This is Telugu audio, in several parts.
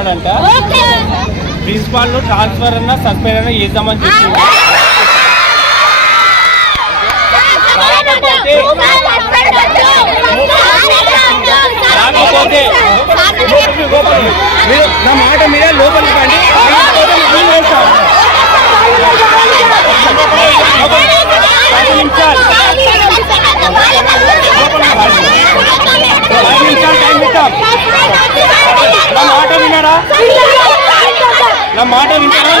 ఏమంటున్నాడంట ప్రిన్సిపాల్ ట్రాన్స్ఫర్ అన్నా సస్పెండ్ అన్నా చేద్దామని చెప్పి రాకపోతే నా మాట మీరే లోపలికి రండి. నా మాట విన్నారా? నా మాట విన్నారా?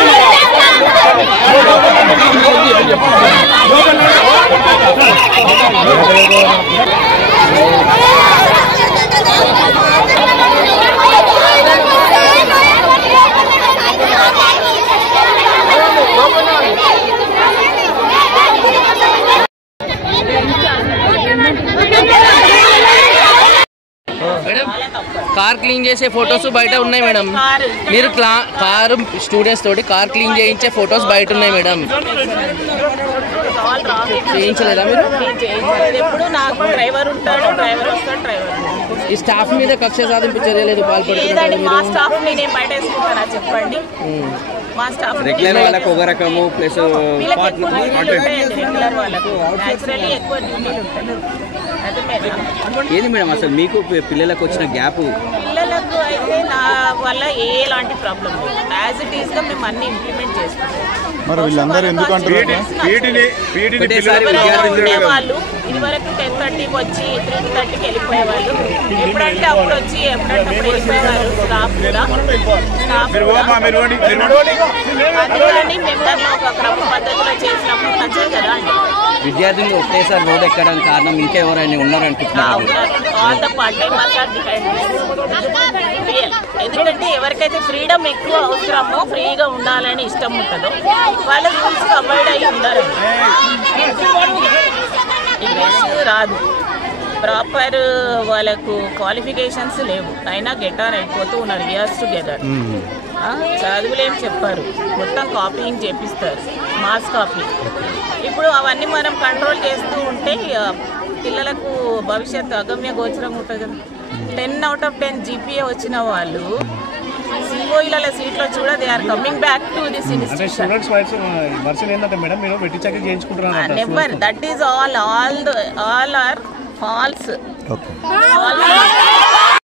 కార్ క్లీన్ చేసే ఫొటోస్ బయట ఉన్నాయి మేడం. మీరు కారు స్టూడెంట్స్ తోటి కార్ క్లీన్ చేయించే ఫొటోస్ బయట ఉన్నాయి మేడం. చేయించలేదా మీరు? ఈ స్టాఫ్ మీద కక్ష సాధింపు చర్యలేదు పాల్పడుతున్నారు. మా స్టాఫ్ రెగ్యులర్ వాళ్ళకి ఒక రకము ప్లస్ ఏంది మేడం అసలు మీకు పిల్లలకు వచ్చిన గ్యాప్? పిల్లలకు అయితే నా వల్ల ఎలాంటి ప్రాబ్లం లేదు. యాజ్ ఇట్ ఈస్ గా మేము అన్ని ఇంప్లిమెంట్ చేస్తాం. మరి వీళ్ళందరూ ఎందుకు అంటారు? వాళ్ళు ఇదివరకు 10:30కి వచ్చి 3:30కి వెళ్ళిపోయేవాళ్ళు. ఎప్పుడంటే అప్పుడు వచ్చి ఎప్పుడంటే అప్పుడు వెళ్ళిపోయేవారు. స్టాఫ్ కూడా అందుకని మేము దాన్ని ఒక క్రమ పద్ధతిలో చేసినప్పుడు నచ్చదు కదా అండి. విద్యార్థులు ఒకేసారి రోడ్ ఎక్కడం కారణం ఇంకెవరైనా ఉన్నారనుకుంటున్నారు? ఎందుకంటే ఎవరికైతే ఫ్రీడమ్ ఎక్కువ అవసరమో, ఫ్రీగా ఉండాలని ఇష్టం ఉంటుందో వాళ్ళ రూల్స్ అవాయిడ్ అయ్యి ఉండాలి. ఇంగ్లీష్ రాదు, ప్రాపర్ వాళ్ళకు క్వాలిఫికేషన్స్ లేవు, అయినా గెటార్ అయిపోతూ ఉన్నారు ఇయర్స్ టుగెదర్. చదువులేం చెప్పారు, మొత్తం కాపీయింగ్ చేపిస్తారు, మాస్ కాపీ. ఇప్పుడు అవన్నీ మనం కంట్రోల్ చేస్తూ ఉంటే పిల్లలకు భవిష్యత్తు అగమ్య గోచరం ఉంటుంది కదా. 10 out of 10 GPA వచ్చిన వాళ్ళు సిఓఈల సీట్లో చూడ they are coming back to this institution. Never, that is all are falls.